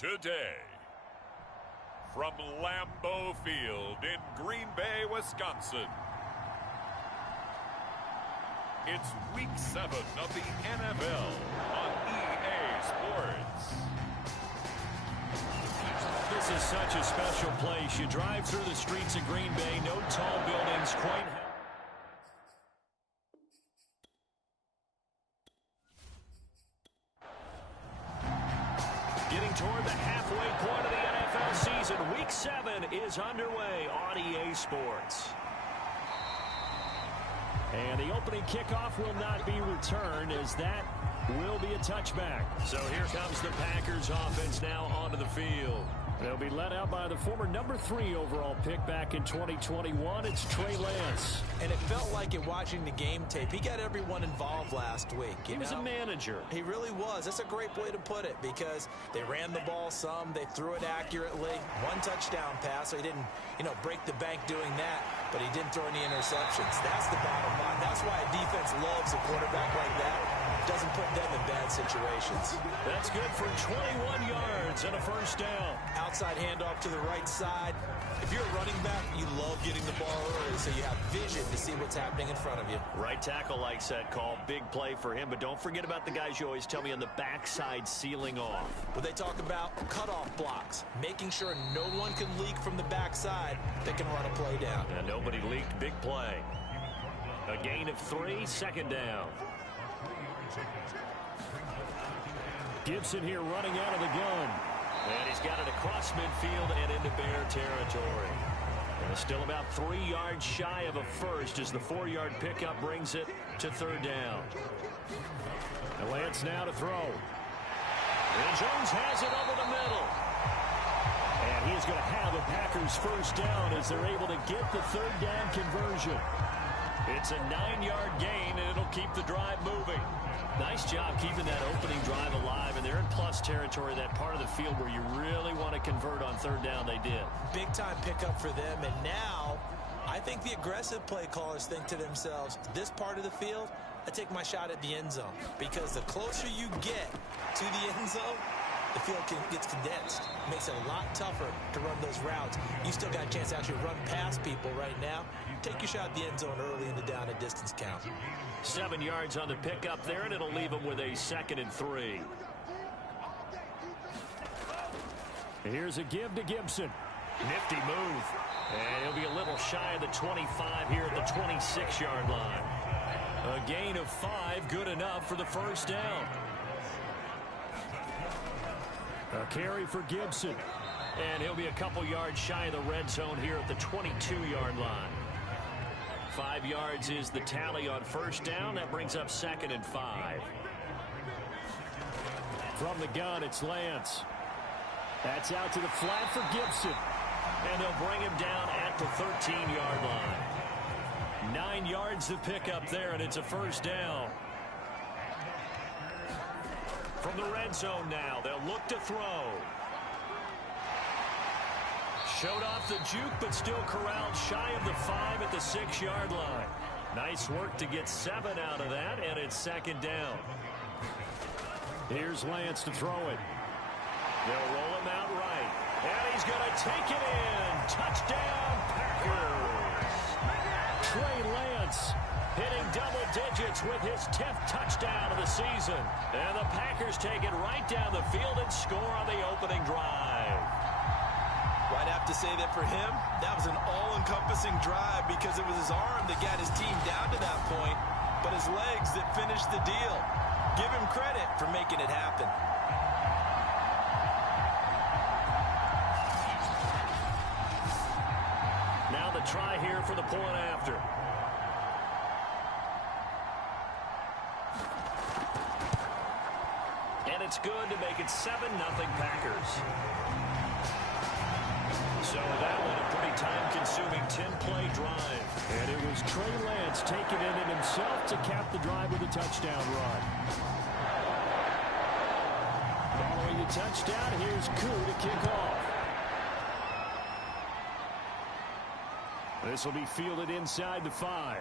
Today, from Lambeau Field in Green Bay, Wisconsin, it's Week 7 of the NFL on EA Sports. This is such a special place. You drive through the streets of Green Bay, no tall buildings quite. Getting toward the halfway point of the NFL season. Week 7 is underway on EA Sports. And the opening kickoff will not be returned, as that will be a touchback. So here comes the Packers offense now onto the field. They'll be led out by the former number 3 overall pick back in 2021. It's Trey Lance. And it felt like it watching the game tape. He got everyone involved last week. He was a manager. He really was. That's a great way to put it, because they ran the ball some. They threw it accurately. 1 touchdown pass, so he didn't, break the bank doing that, but he didn't throw any interceptions. That's the bottom line. That's why a defense loves a quarterback like that. Doesn't put them in bad situations. That's good for 21 yards and a first down. Outside handoff to the right side. If you're a running back, you love getting the ball early so you have vision to see what's happening in front of you. Right tackle likes that call. Big play for him, but don't forget about the guys you always tell me on the backside sealing off. What they talk about, cutoff blocks, making sure no one can leak from the backside that can run a play down. And nobody leaked. Big play. A gain of 3, second down. Gibson here running out of the gun. And he's got it across midfield and into Bear territory. And still about 3 yards shy of a first as the 4-yard pickup brings it to third down. And Lance now to throw. And Jones has it over the middle. And he's going to have a Packers first down as they're able to get the third down conversion. It's a 9-yard gain, and it'll keep the drive moving. Nice job keeping that opening drive alive, and they're in plus territory, that part of the field where you really want to convert on third down. They did. Big-time pickup for them, and now I think the aggressive play callers think to themselves, this part of the field, I take my shot at the end zone, because the closer you get to the end zone, the field gets condensed. It makes it a lot tougher to run those routes. You still got a chance to actually run past people right now. Take your shot at the end zone early in the down and distance count. 7 yards on the pickup there, and it'll leave them with a 2nd and 3. Here's a give to Gibson. Nifty move. And he'll be a little shy of the 25 here at the 26-yard line. A gain of 5, good enough for the first down. A carry for Gibson. And he'll be a couple yards shy of the red zone here at the 22-yard line. 5 yards is the tally on first down. That brings up 2nd and 5. From the gun, it's Lance. That's out to the flat for Gibson. And they'll bring him down at the 13-yard line. 9 yards to pick up there, and it's a first down. From the red zone now, they'll look to throw. Showed off the juke, but still corralled shy of the 5 at the 6-yard line. Nice work to get 7 out of that, and it's 2nd down. Here's Lance to throw it. They'll roll him out right. And he's going to take it in. Touchdown, Packers. Trey Lance hitting double digits with his 10th touchdown of the season. And the Packers take it right down the field and score on the opening drive. I'd have to say that for him, that was an all-encompassing drive, because it was his arm that got his team down to that point, but his legs that finished the deal. Give him credit for making it happen. Now the try here for the point after. And it's good to make it 7-0 Packers. So that was a pretty time-consuming 10-play drive. And it was Trey Lance taking it in himself to cap the drive with a touchdown run. Following the touchdown, here's Koo to kick off. This will be fielded inside the 5.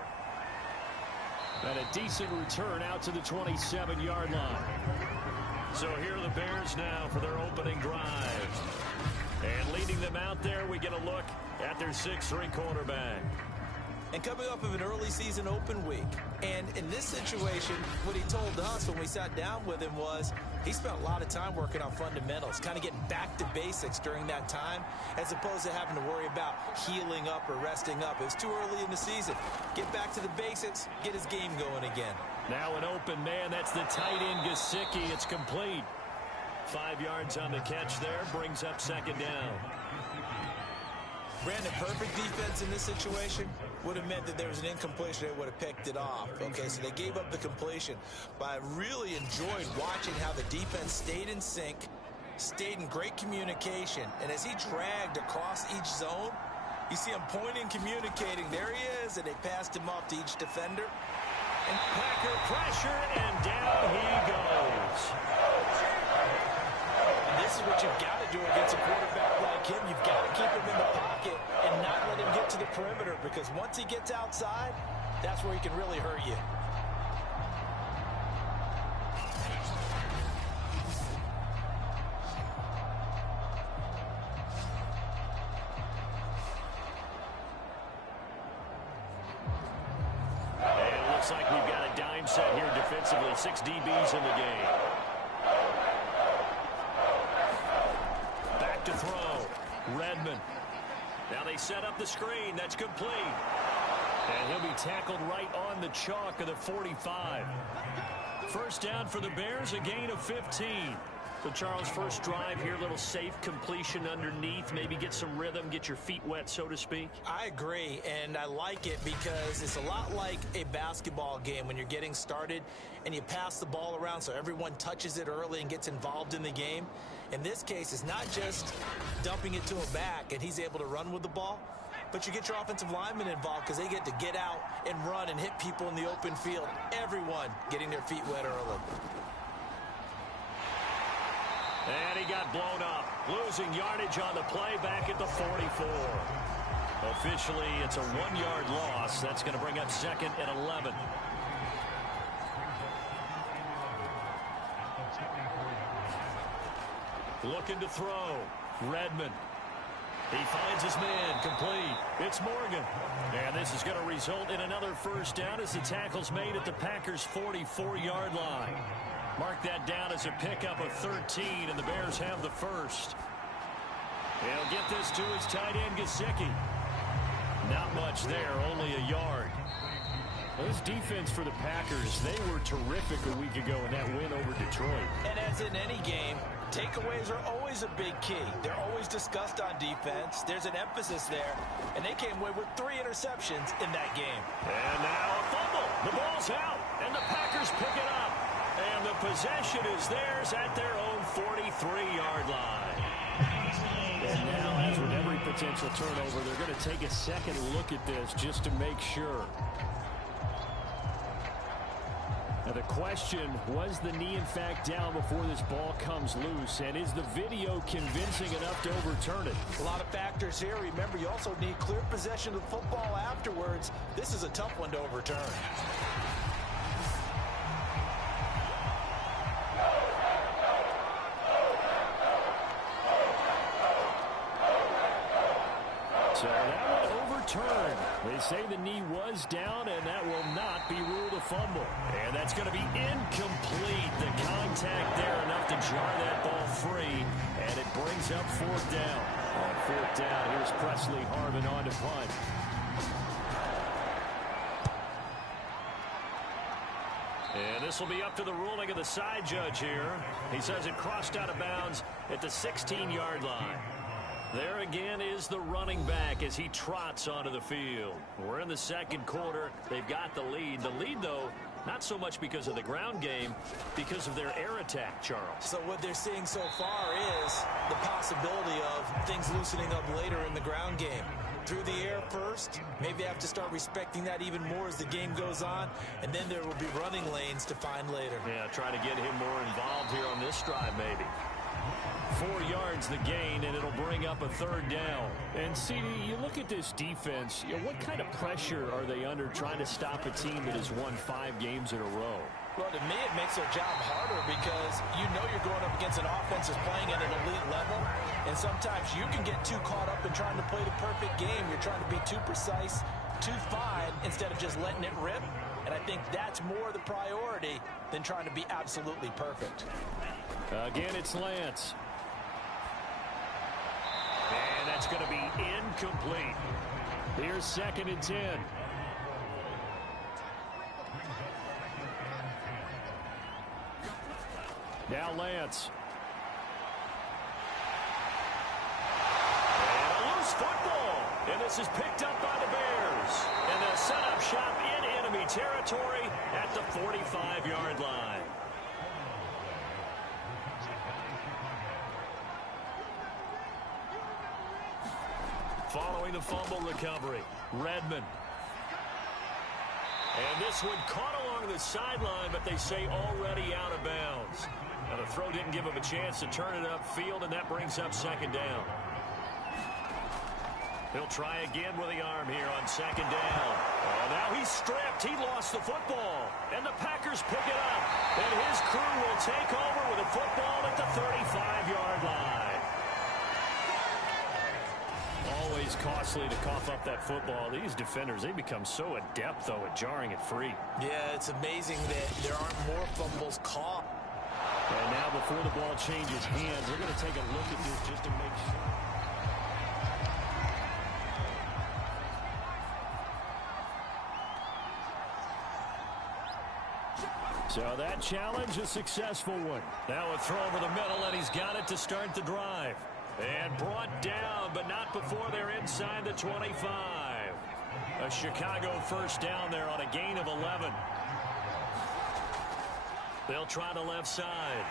And a decent return out to the 27-yard line. So here are the Bears now for their opening drive. And leading them out there, we get a look at their 6'3" quarterback. And coming off of an early season open week. And in this situation, what he told us when we sat down with him was he spent a lot of time working on fundamentals, kind of getting back to basics during that time, as opposed to having to worry about healing up or resting up. It was too early in the season. Get back to the basics, get his game going again. Now an open man, that's the tight end Gesicki. It's complete. 5 yards on the catch there, brings up second down. Brandon, perfect defense in this situation would have meant that there was an incompletion. They would have picked it off. Okay, so they gave up the completion. But I really enjoyed watching how the defense stayed in sync, stayed in great communication. And as he dragged across each zone, you see him pointing, communicating. There he is, and they passed him off to each defender. And Packer pressure, and down he goes. This is what you've got to do against a quarterback like him. You've got to keep him in the pocket and not let him get to the perimeter, because once he gets outside, that's where he can really hurt you. And it looks like we've got a dime set here defensively. 6 DBs in the game. To throw. Redmond. Now they set up the screen. That's complete. And he'll be tackled right on the chalk of the 45. First down for the Bears, a gain of 15. So, Charles, first drive here, a little safe completion underneath. Maybe get some rhythm, get your feet wet, so to speak. I agree, and I like it because it's a lot like a basketball game when you're getting started and you pass the ball around so everyone touches it early and gets involved in the game. In this case, it's not just dumping it to him back and he's able to run with the ball, but you get your offensive linemen involved because they get to get out and run and hit people in the open field. Everyone getting their feet wet early. And he got blown up, losing yardage on the play back at the 44. Officially, it's a 1-yard loss. That's going to bring up second and 11. Looking to throw. Redmond. He finds his man. Complete. It's Morgan. And this is going to result in another first down as the tackle's made at the Packers' 44-yard line. Mark that down as a pickup of 13, and the Bears have the first. He'll get this to his tight end, Gesicki. Not much there, only a yard. This defense for the Packers, they were terrific a week ago in that win over Detroit. And as in any game, takeaways are always a big key. They're always discussed on defense. There's an emphasis there, and they came away with 3 interceptions in that game. And now a fumble. The ball's out, and the Packers pick it up. And the possession is theirs at their own 43-yard line. And now, as with every potential turnover, they're going to take a second look at this just to make sure. Now the question, was the knee in fact down before this ball comes loose? And is the video convincing enough to overturn it? A lot of factors here. Remember, you also need clear possession of the football afterwards. This is a tough one to overturn. So that one overturned. They say the knee was down, and that will not be ruled a fumble. And that's going to be incomplete. The contact there enough to jar that ball free, and it brings up 4th down. On 4th down, here's Presley Harvin on to punt. And this will be up to the ruling of the side judge here. He says it crossed out of bounds at the 16-yard line. There again is the running back as he trots onto the field. We're in the second quarter. They've got the lead. The lead, though, not so much because of the ground game, because of their air attack, Charles. So what they're seeing so far is the possibility of things loosening up later in the ground game. Through the air first, maybe they have to start respecting that even more as the game goes on, and then there will be running lanes to find later. Yeah, try to get him more involved here on this drive, maybe. 4 yards the gain, and it'll bring up a 3rd down. And, CD, you look at this defense, what kind of pressure are they under trying to stop a team that has won 5 games in a row? Well, to me, it makes their job harder because you know you're going up against an offense that's playing at an elite level, and sometimes you can get too caught up in trying to play the perfect game. You're trying to be too precise, too fine, instead of just letting it rip. And I think that's more the priority than trying to be absolutely perfect. Again, it's Lance. And that's going to be incomplete. Here's 2nd and 10. Now Lance. And a loose football. And this is picked up by the Bears. And they'll set up shop in enemy territory at the 45-yard line. Following the fumble recovery, Redmond. And this one caught along the sideline, but they say already out of bounds. Now the throw didn't give him a chance to turn it upfield, and that brings up 2nd down. He'll try again with the arm here on 2nd down. Oh, now he's stripped. He lost the football. And the Packers pick it up. And his crew will take over with a football at the 35-yard line. Always costly to cough up that football. These defenders, they become so adept, though, at jarring it free. Yeah, it's amazing that there aren't more fumbles caught. And now before the ball changes hands, we're going to take a look at this just to make sure. So that challenge, a successful one. Now a throw over the middle, and he's got it to start the drive. And brought down, but not before they're inside the 25. A Chicago 1st down there on a gain of 11. They'll try the left side.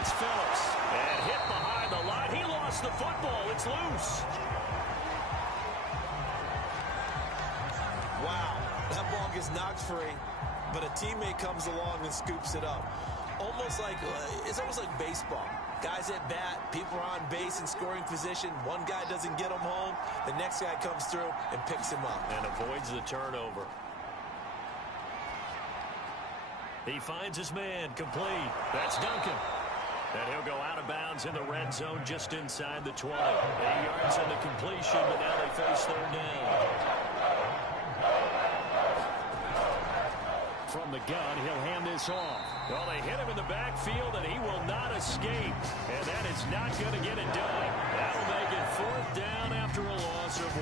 It's Phillips. And hit behind the line. He lost the football. It's loose. Wow, that ball gets knocked free, but a teammate comes along and scoops it up. It's almost like baseball. Guys at bat, people are on base in scoring position. One guy doesn't get him home. The next guy comes through and picks him up. And avoids the turnover. He finds his man, complete. That's Duncan. And he'll go out of bounds in the red zone just inside the 20. 8 yards on the completion, but now they face 3rd down. From the gun, he'll hand this off. Well, they hit him in the backfield, and he will not escape. And that is not going to get it done. That'll make it 4th down after a loss of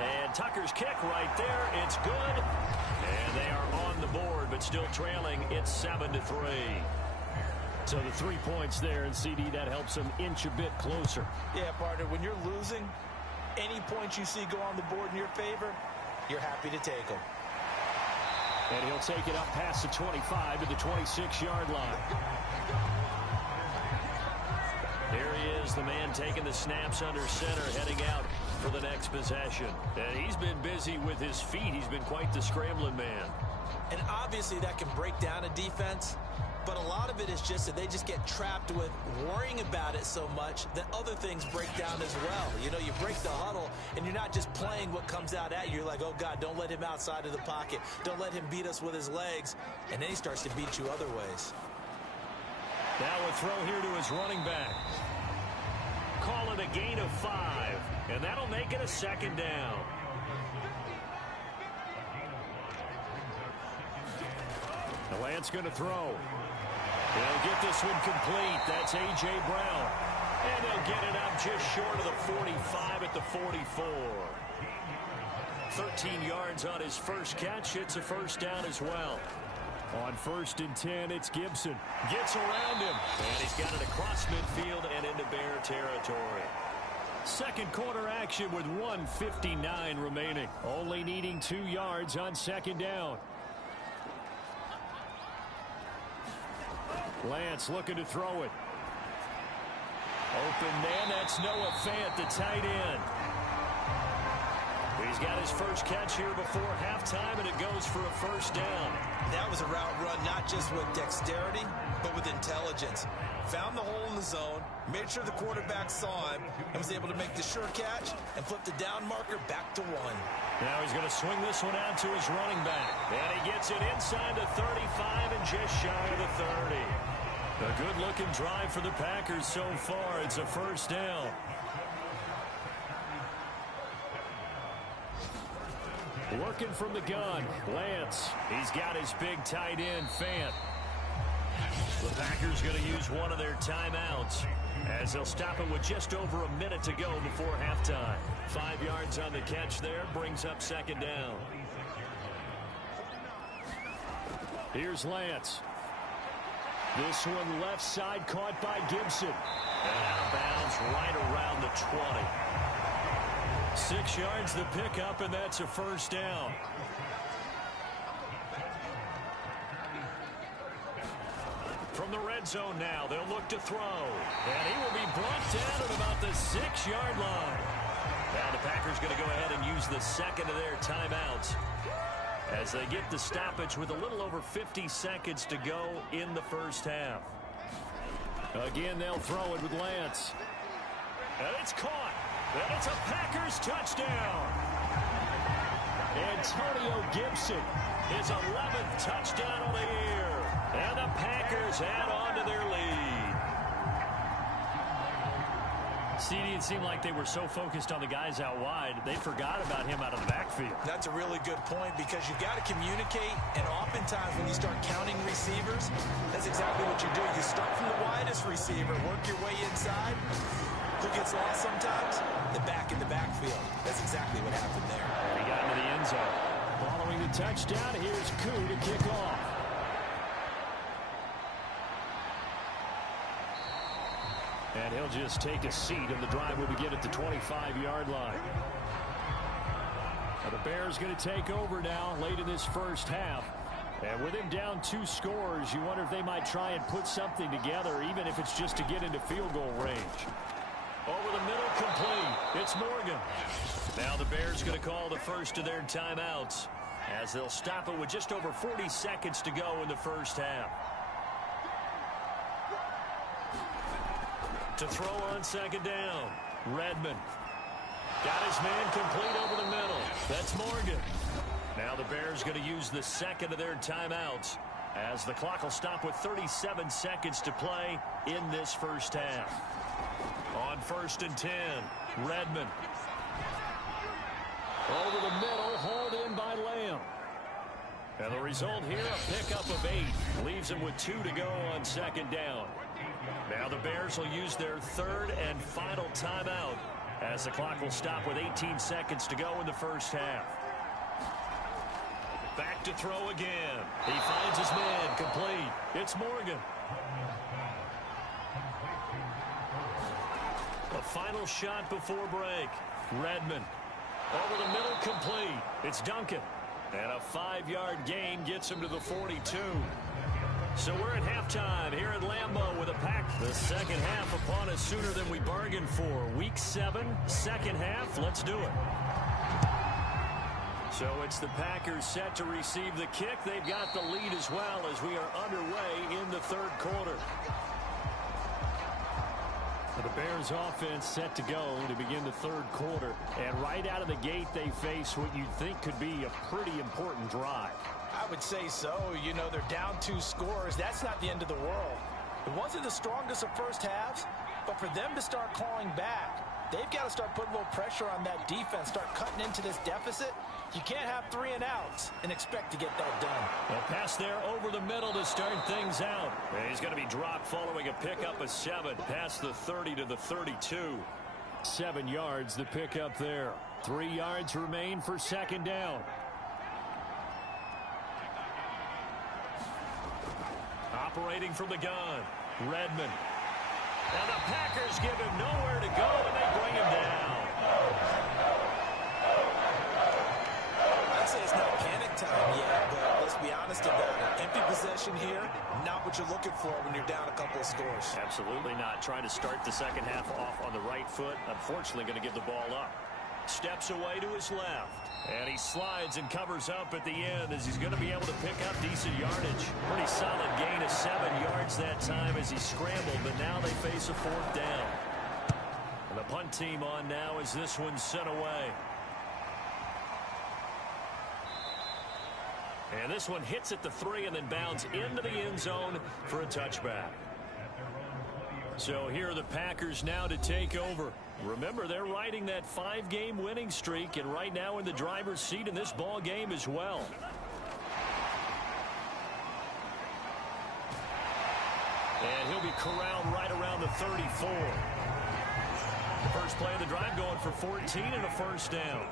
1. And Tucker's kick right there. It's good. And they are on the board, but still trailing. It's 7-3. So the 3 points there, and CD, that helps them inch a bit closer. Yeah, partner, when you're losing, any points you see go on the board in your favor, you're happy to take them. And he'll take it up past the 25 to the 26-yard line. Here he is, the man taking the snaps under center, heading out for the next possession. And he's been busy with his feet. He's been quite the scrambling man. And obviously that can break down a defense. But a lot of it is just that they just get trapped with worrying about it so much that other things break down as well. You know, you break the huddle, and you're not just playing what comes out at you. You're like, oh, God, don't let him outside of the pocket. Don't let him beat us with his legs. And then he starts to beat you other ways. Now a throw here to his running back. Call it a gain of 5, and that'll make it a 2nd down. The Lance going to throw. He'll get this one complete. That's A.J. Brown. And they'll get it up just short of the 45 at the 44. 13 yards on his first catch. It's a 1st down as well. On 1st and 10, it's Gibson. Gets around him. And he's got it across midfield and into Bear territory. Second quarter action with 1:59 remaining. Only needing 2 yards on 2nd down. Lance looking to throw it. Open man, that's Noah Fant, the tight end. He's got his first catch here before halftime, and it goes for a first down. That was a route run not just with dexterity, but with intelligence. Found the hole in the zone, made sure the quarterback saw him, and was able to make the sure catch and flip the down marker back to 1. Now he's going to swing this one out to his running back. And he gets it inside the 35 and just shy of the 30. A good-looking drive for the Packers so far. It's a first down. Working from the gun, Lance. He's got his big tight end, Fant. The Packers going to use one of their timeouts as they'll stop it with just over a minute to go before halftime. 5 yards on the catch there, brings up second down. Here's Lance. This one left side caught by Gibson. And out of bounds right around the 20. 6 yards the pickup, and that's a first down. From the red zone now, they'll look to throw. And he will be brought down at about the 6-yard line. Now the Packers going to go ahead and use the second of their timeouts as they get the stoppage with a little over 50 seconds to go in the first half. Again, they'll throw it with Lance. And it's caught. And it's a Packers touchdown. Antonio Gibson, his 11th touchdown of the year. And the Packers add on to their lead. CD, it seemed like they were so focused on the guys out wide, they forgot about him out of the backfield. That's a really good point because you've got to communicate, and oftentimes when you start counting receivers, that's exactly what you do. You start from the widest receiver, work your way inside. Who gets lost sometimes? The back in the backfield. That's exactly what happened there. And he got into the end zone. Following the touchdown, here's Koo to kick off. And he'll just take a seat, and the drive will begin at the 25-yard line. Now the Bears going to take over now late in this first half. And with him down 2 scores, you wonder if they might try and put something together, even if it's just to get into field goal range. Over the middle, complete. It's Morgan. Now the Bears going to call the first of their timeouts as they'll stop it with just over 40 seconds to go in the first half. To throw on second down, Redmond. Got his man complete over the middle. That's Morgan. Now the Bears going to use the second of their timeouts as the clock will stop with 37 seconds to play in this first half. On 1st and 10, Redmond. Over the middle, hauled in by Lamb. And the result here, a pickup of 8. Leaves him with 2 to go on second down. Now the Bears will use their third and final timeout as the clock will stop with 18 seconds to go in the first half. Back to throw again. He finds his man complete. It's Morgan. A final shot before break. Redmond. Over the middle, complete. It's Duncan. And a 5-yard gain gets him to the 42. So we're at halftime here at Lambeau with a pack. The second half upon us sooner than we bargained for. Week 7, second half. Let's do it. So it's the Packers set to receive the kick. They've got the lead as well as we are underway in the third quarter. The Bears offense set to go to begin the third quarter. And right out of the gate, they face what you'd think could be a pretty important drive. I would say so. You know, they're down 2 scores. That's not the end of the world. It wasn't the strongest of first halves, but for them to start clawing back, they've got to start putting a little pressure on that defense, start cutting into this deficit. You can't have 3 and outs and expect to get that done. A pass there over the middle to start things out. And he's going to be dropped following a pickup of 7 past the 30 to the 32. 7 yards the pickup there. 3 yards remain for second down. Operating from the gun, Redmond. And the Packers give him nowhere to go, and they bring him down. I'd say it's not panic time yet, but let's be honest about it. Empty possession here, not what you're looking for when you're down a couple of scores. Absolutely not. Trying to start the second half off on the right foot. Unfortunately, going to give the ball up. Steps away to his left. And he slides and covers up at the end as he's going to be able to pick up decent yardage. Pretty solid gain of 7 yards that time as he scrambled, but now they face a 4th down. And the punt team on now as this one's sent away. And this one hits at the 3 and then bounds into the end zone for a touchback. So here are the Packers now to take over. Remember, they're riding that 5-game winning streak, and right now in the driver's seat in this ball game as well. And he'll be corralled right around the 34. The first play of the drive going for 14 and a 1st down.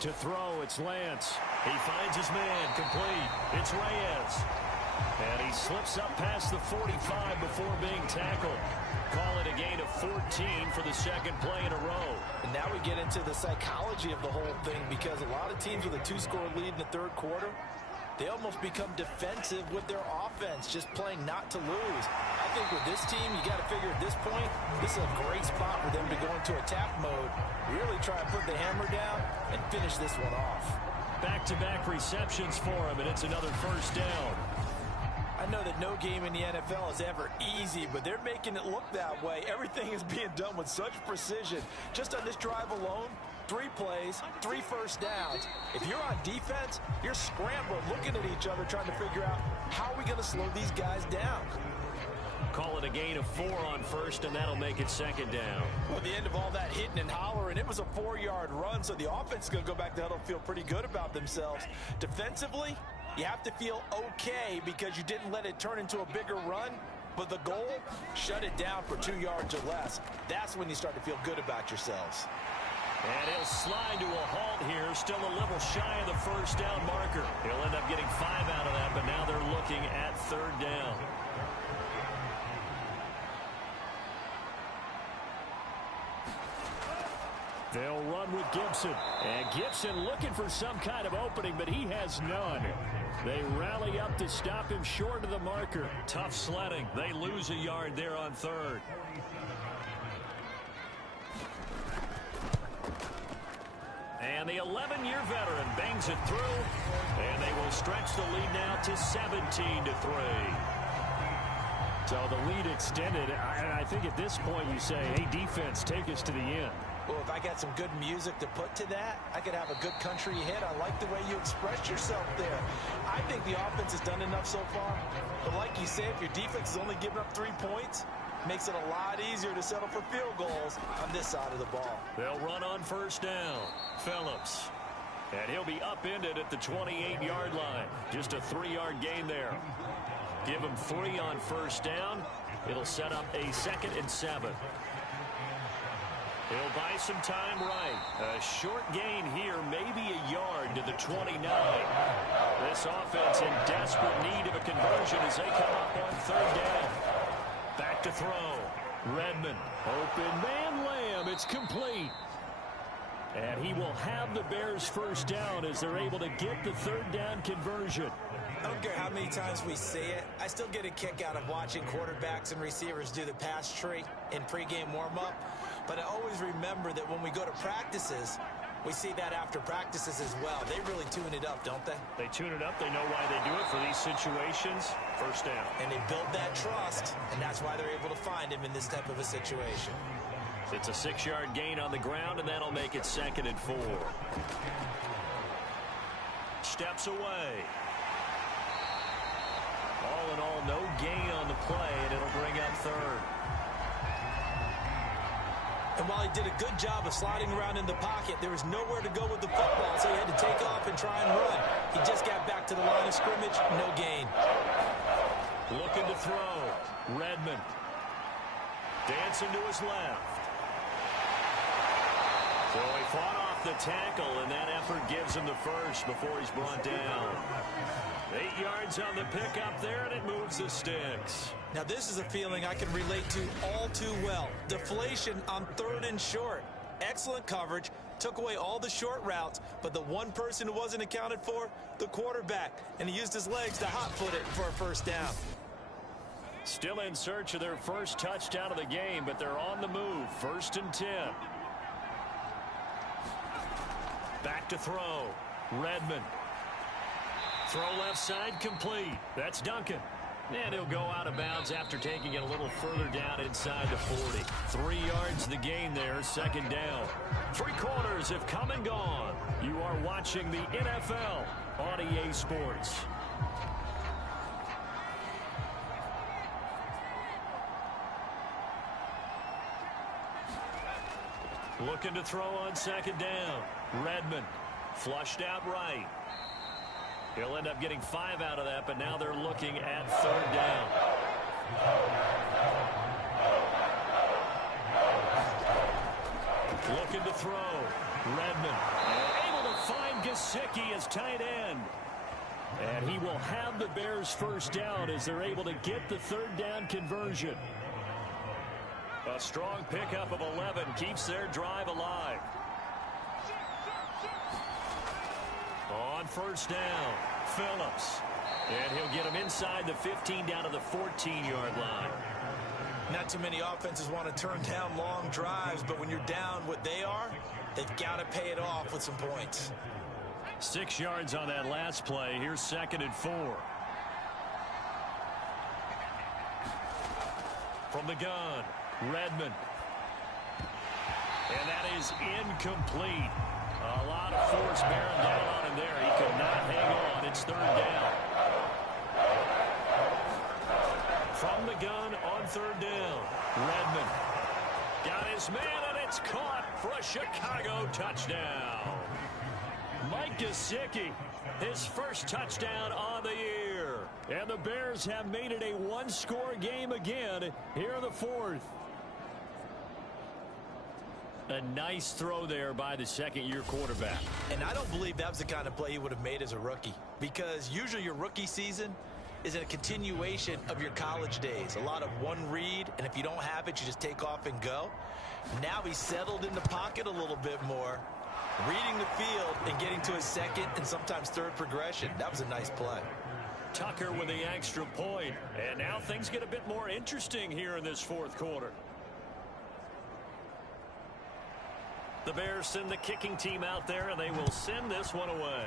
To throw, it's Lance. He finds his man, complete. It's Reyes. And he slips up past the 45 before being tackled. Call it a gain of 14 for the 2nd play in a row. And now we get into the psychology of the whole thing, because a lot of teams with a 2-score lead in the 3rd quarter, they almost become defensive with their offense, just playing not to lose. I think with this team, you got to figure at this point, this is a great spot for them to go into attack mode, really try and put the hammer down and finish this one off. Back-to-back receptions for him, and it's another 1st down. I know that no game in the NFL is ever easy, but they're making it look that way. Everything is being done with such precision. Just on this drive alone, 3 plays, 3 1st downs. If you're on defense, you're scrambling, looking at each other, trying to figure out how are we going to slow these guys down. Call it a gain of 4 on 1st, and that'll make it 2nd down. Well, at the end of all that hitting and hollering, it was a 4-yard run, so the offense is going to go back to huddle, feel pretty good about themselves. Defensively, you have to feel okay because you didn't let it turn into a bigger run, but the goal, shut it down for 2 yards or less. That's when you start to feel good about yourselves. And he'll slide to a halt here, still a little shy of the 1st down marker. He'll end up getting 5 out of that, but now they're looking at 3rd down. They'll run with Gibson. And Gibson looking for some kind of opening, but he has none. They rally up to stop him short of the marker. Tough sledding. They lose a yard there on 3rd. And the 11-year veteran bangs it through. And they will stretch the lead now to 17-3. So the lead extended. And I think at this point you say, hey, defense, take us to the end. Well, if I got some good music to put to that, I could have a good country hit. I like the way you express yourself there. I think the offense has done enough so far. But like you said, if your defense is only giving up 3 points, makes it a lot easier to settle for field goals on this side of the ball. They'll run on 1st down. Phillips. And he'll be upended at the 28-yard line. Just a 3-yard gain there. Give him 3 on 1st down. It'll set up a 2nd and 7. He'll buy some time right. A short gain here, maybe a yard to the 29. This offense in desperate need of a conversion as they come up on 3rd down. Back to throw. Redmond. Open man, Lamb. It's complete. And he will have the Bears 1st down as they're able to get the 3rd down conversion. I don't care how many times we say it, I still get a kick out of watching quarterbacks and receivers do the pass tree in pregame warm-up. But I always remember that when we go to practices, we see that after practices as well. They really tune it up, don't they? They tune it up. They know why they do it for these situations. 1st down. And they build that trust, and that's why they're able to find him in this type of a situation. It's a 6-yard gain on the ground, and that'll make it 2nd and 4. Steps away. All in all, no gain on the play, and it'll bring up 3rd. And while he did a good job of sliding around in the pocket, there was nowhere to go with the football, so he had to take off and try and run. He just got back to the line of scrimmage, no gain. Looking to throw. Redmond. Dancing to his left. So he fought off the tackle, and that effort gives him the 1st before he's brought down. 8 yards on the pickup there, and it moves the sticks. Now, this is a feeling I can relate to all too well. Deflation on 3rd and short. Excellent coverage. Took away all the short routes, but the one person who wasn't accounted for, the quarterback. And he used his legs to hot-foot it for a 1st down. Still in search of their first touchdown of the game, but they're on the move. 1st and 10. Back to throw. Redmond. Throw left side complete. That's Duncan. And he'll go out of bounds after taking it a little further down inside the 40. 3 yards the gain there, 2nd down. 3 quarters have come and gone. You are watching the NFL on EA Sports. Looking to throw on 2nd down. Redmond flushed out right. He'll end up getting 5 out of that, but now they're looking at 3rd down. Looking to throw. Redmond able to find Gesicki as tight end. And he will have the Bears' 1st down as they're able to get the 3rd down conversion. A strong pickup of 11 keeps their drive alive. On 1st down, Phillips. And he'll get him inside the 15 down to the 14-yard line. Not too many offenses want to turn down long drives, but when you're down what they are, they've got to pay it off with some points. 6 yards on that last play. Here's 2nd and 4. From the gun, Redmond. And that is incomplete. A lot of force bearing down on him there. He could not hang on. It's 3rd down. From the gun on 3rd down. Redmond got his man, and it's caught for a Chicago touchdown. Mike Gesicki, his 1st touchdown on the year. And the Bears have made it a 1-score game again here in the 4th. A nice throw there by the 2nd-year quarterback. And I don't believe that was the kind of play he would have made as a rookie, because usually your rookie season is a continuation of your college days. A lot of one read, and if you don't have it, you just take off and go. Now he's settled in the pocket a little bit more, reading the field and getting to his 2nd and sometimes 3rd progression. That was a nice play. Tucker with the extra point. And now things get a bit more interesting here in this 4th quarter. The Bears send the kicking team out there, and they will send this one away.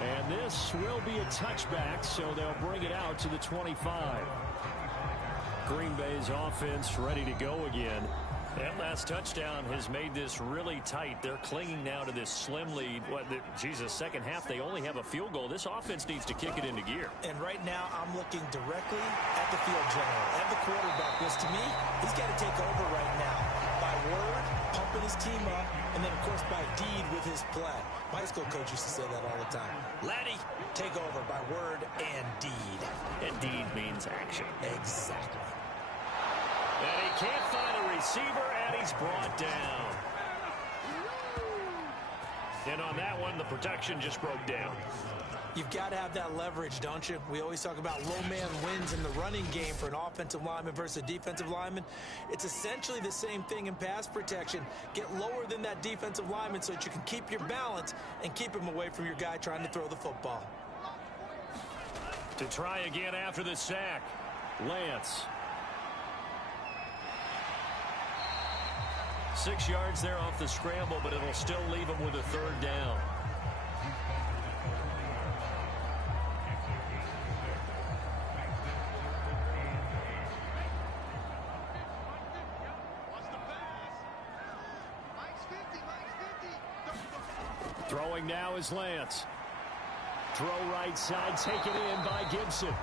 And this will be a touchback, so they'll bring it out to the 25. Green Bay's offense ready to go again. That last touchdown has made this really tight. They're clinging now to this slim lead. Jesus, 2nd half, they only have a field goal. This offense needs to kick it into gear. And right now, I'm looking directly at the field general, at the quarterback, because to me, he's got to take over right now. By word, pumping his team up, and then, of course, by deed with his play. My high school coach used to say that all the time. Laddie, take over by word and deed. And deed means action. Exactly. And he can't find a receiver, and he's brought down. And on that one, the protection just broke down. You've got to have that leverage, don't you? We always talk about low man wins in the running game for an offensive lineman versus a defensive lineman. It's essentially the same thing in pass protection. Get lower than that defensive lineman so that you can keep your balance and keep him away from your guy trying to throw the football. To try again after the sack, Lance. 6 yards there off the scramble, but it'll still leave him with a 3rd down. Throwing now is Lance. Throw right side, taken in by Gibson.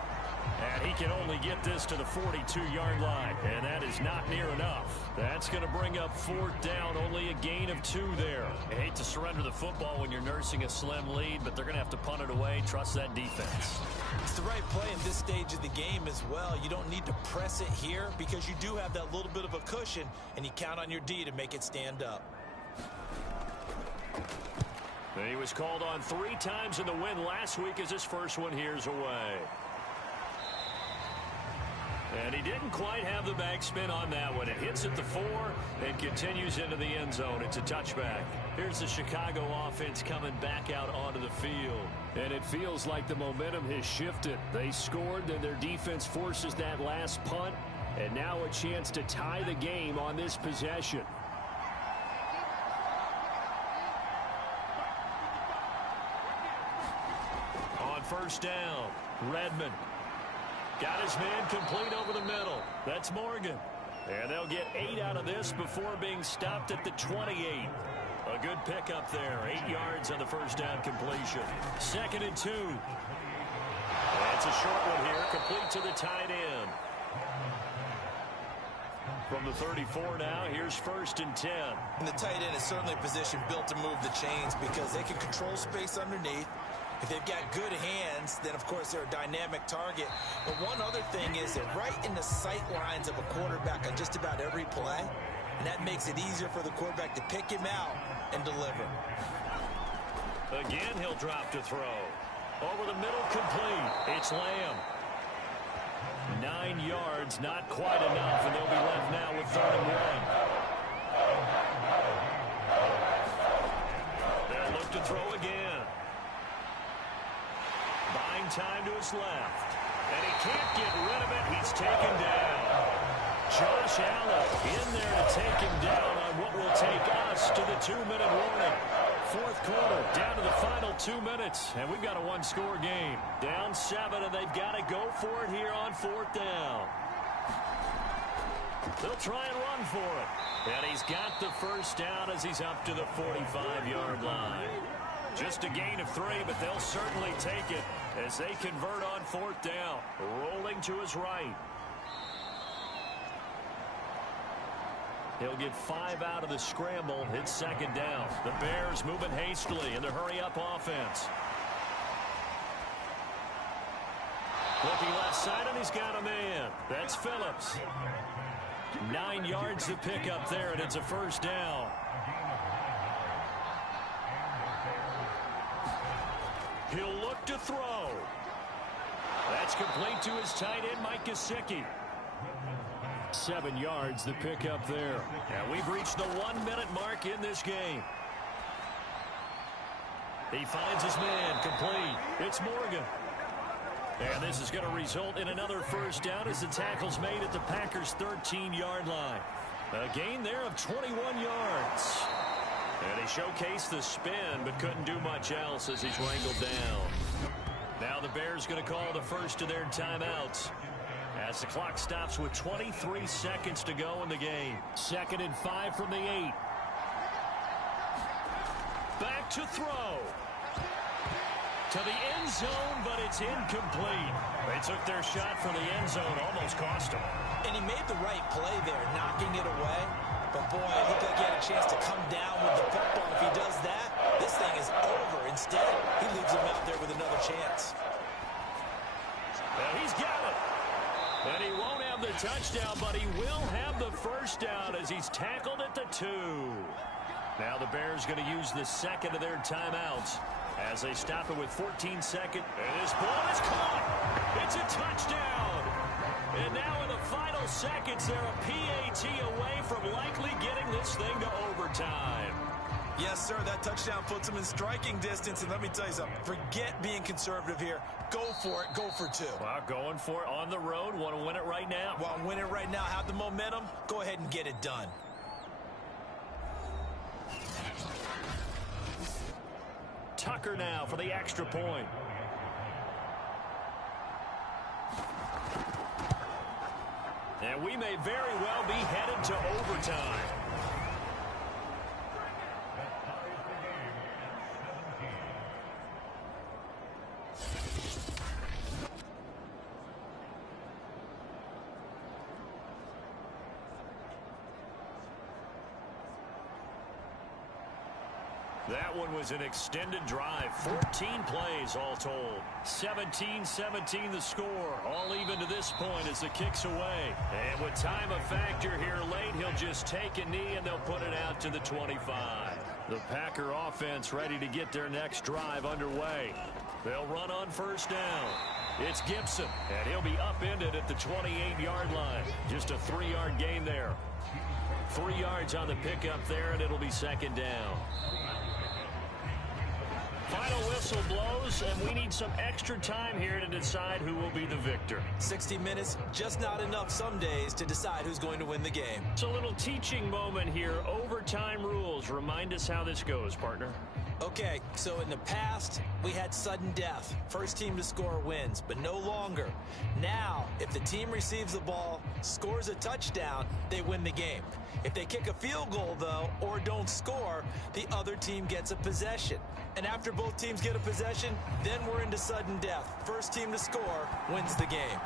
And he can only get this to the 42-yard line, and that is not near enough. That's going to bring up 4th down, only a gain of 2 there. I hate to surrender the football when you're nursing a slim lead, but they're going to have to punt it away. Trust that defense. It's the right play in this stage of the game as well. You don't need to press it here because you do have that little bit of a cushion, and you count on your D to make it stand up. And he was called on 3 times in the win last week as his first one here's away. And he didn't quite have the backspin on that one. It hits at the 4 and continues into the end zone. It's a touchback. Here's the Chicago offense coming back out onto the field. And it feels like the momentum has shifted. They scored, then their defense forces that last punt, and now a chance to tie the game on this possession. On first down, Redmond. Got his man complete over the middle. That's Morgan. And they'll get 8 out of this before being stopped at the 28. A good pickup there. 8 yards on the first down completion. 2nd and 2. That's a short one here. Complete to the tight end. From the 34 now, here's 1st and 10. And the tight end is certainly a position built to move the chains because they can control space underneath. If they've got good hands, then, of course, they're a dynamic target. But one other thing is they're right in the sight lines of a quarterback on just about every play. And that makes it easier for the quarterback to pick him out and deliver. Again, he'll drop to throw. Over the middle, complete. It's Lamb. 9 yards, not quite enough, and they'll be left now with 3rd and 1. They'll look to throw again. Buying time to his left. And he can't get rid of it. He's taken down. Josh Allen in there to take him down on what will take us to the 2-minute warning. 4th quarter, down to the final 2 minutes. And we've got a 1-score game. Down 7, and they've got to go for it here on 4th down. They'll try and run for it. And he's got the first down as he's up to the 45-yard line. Just a gain of 3, but they'll certainly take it as they convert on 4th down. Rolling to his right. He'll get 5 out of the scramble. It's 2nd down. The Bears moving hastily in the hurry-up offense. Looking left side, and he's got a man. That's Phillips. 9 yards to pick up there, and it's a 1st down. He'll look to throw. That's complete to his tight end, Mike Gesicki. 7 yards the pickup there. And we've reached the 1-minute mark in this game. He finds his man complete. It's Morgan. And this is going to result in another 1st down as the tackle's made at the Packers' 13-yard line. A gain there of 21 yards. And he showcased the spin, but couldn't do much else as he's wrangled down. Now the Bears going to call the first of their timeouts as the clock stops with 23 seconds to go in the game. 2nd and 5 from the 8. Back to throw. To the end zone, but it's incomplete. They took their shot for the end zone, almost cost him. And he made the right play there, knocking it away. But, boy, it looked like he had a chance to come down with the football. If he does that, this thing is over. Instead, he leaves him out there with another chance. Well, he's got it. And he won't have the touchdown, but he will have the 1st down as he's tackled at the 2. Now the Bears going to use the 2nd of their timeouts as they stop it with 14 seconds. And this ball is caught. It's a touchdown. And now in the final seconds, they're a PAT away from likely getting this thing to overtime. Yes, sir, that touchdown puts them in striking distance. And let me tell you something, forget being conservative here. Go for it, go for 2. Well, going for it on the road. Want to win it right now? Want to win it right now, have the momentum, go ahead and get it done. Tucker now for the extra point. And we may very well be headed to overtime. That one was an extended drive. 14 plays all told. 17-17 the score. All even to this point as the kick's away. And with time a factor here late, he'll just take a knee and they'll put it out to the 25. The Packer offense ready to get their next drive underway. They'll run on first down. It's Gibson, and he'll be upended at the 28-yard line. Just a 3-yard gain there. 3 yards on the pickup there, and it'll be second down. Final whistle blows, and we need some extra time here to decide who will be the victor. 60 minutes, just not enough some days to decide who's going to win the game. It's a little teaching moment here. Overtime rules. Remind us how this goes, partner. Okay, so in the past, we had sudden death. First team to score wins, but no longer. Now, if the team receives the ball, scores a touchdown, they win the game. If they kick a field goal, though, or don't score, the other team gets a possession. And after both teams get a possession, then we're into sudden death. First team to score wins the game.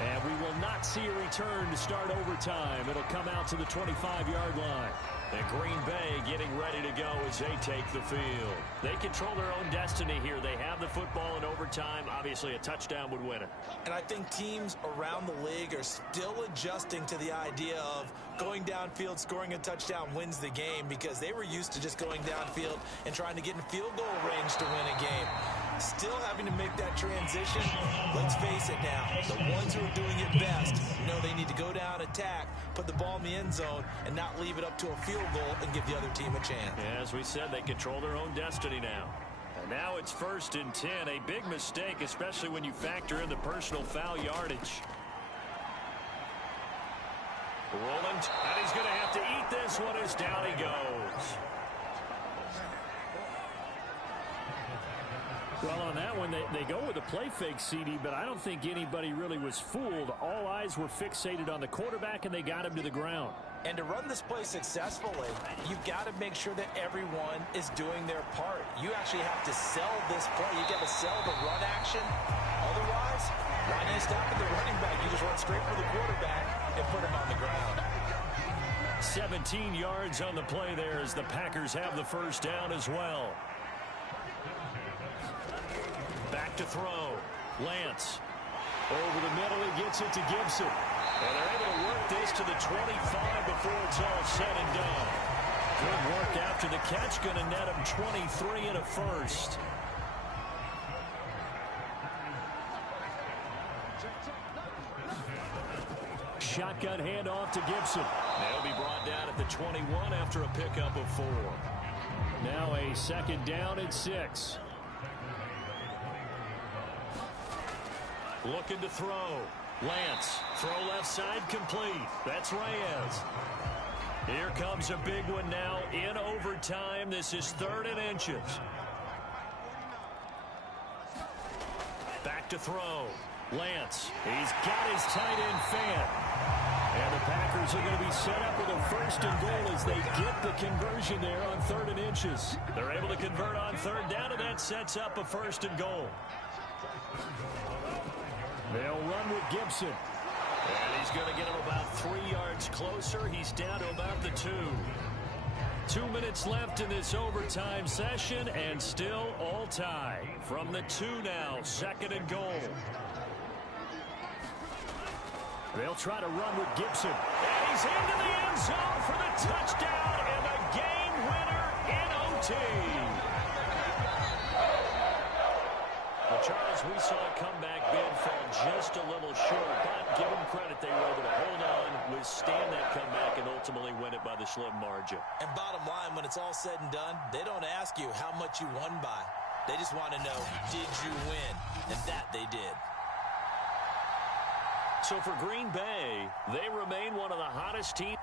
And we will not see a return to start overtime. It'll come out to the 25-yard line. And Green Bay getting ready to go as they take the field. They control their own destiny here. They have the football in overtime. Obviously, a touchdown would win it. And I think teams around the league are still adjusting to the idea of going downfield, scoring a touchdown wins the game, because they were used to just going downfield and trying to get in field goal range to win a game. Still having to make that transition. Let's face it now, the ones who are doing it best know they need to go down, attack, put the ball in the end zone, and not leave it up to a field goal and give the other team a chance. Yeah, as we said, they control their own destiny now. And now it's 1st and 10. A big mistake, especially when you factor in the personal foul yardage. Roland, and he's going to have to eat this one as down he goes. Well, on that one, they go with a play fake, CD, but I don't think anybody really was fooled. All eyes were fixated on the quarterback, and they got him to the ground. And to run this play successfully, you've got to make sure that everyone is doing their part. You actually have to sell this play. You've got to sell the run action. Otherwise, why do you stop at the running back? You just run straight for the quarterback and put him on the ground. 17 yards on the play there as the Packers have the first down as well. Back to throw. Lance. Over the middle, he gets it to Gibson. And they're able to work this to the 25 before it's all said and done. Good work after the catch. Going to net him 23 and a first. Shotgun handoff to Gibson. They'll be brought down at the 21 after a pickup of 4. Now a second down and 6. Looking to throw. Lance. Throw left side complete. That's Reyes. Here comes a big one now in overtime. This is 3rd and inches. Back to throw. Lance. He's got his tight end fan. And the Packers are going to be set up with a 1st and goal as they get the conversion there on 3rd and inches. They're able to convert on 3rd down, and that sets up a 1st and goal. They'll run with Gibson. And he's going to get him about 3 yards closer. He's down to about the 2. 2 minutes left in this overtime session, and still all tied. From the 2 now, 2nd and goal. They'll try to run with Gibson. And he's into the end zone for the touchdown and the game winner in OT. Well, Charles, we saw a comeback bid fall just a little short, but give them credit, they were able to hold on, withstand that comeback, and ultimately win it by the slim margin. And bottom line, when it's all said and done, they don't ask you how much you won by. They just want to know, did you win? And that they did. So for Green Bay, they remain one of the hottest teams.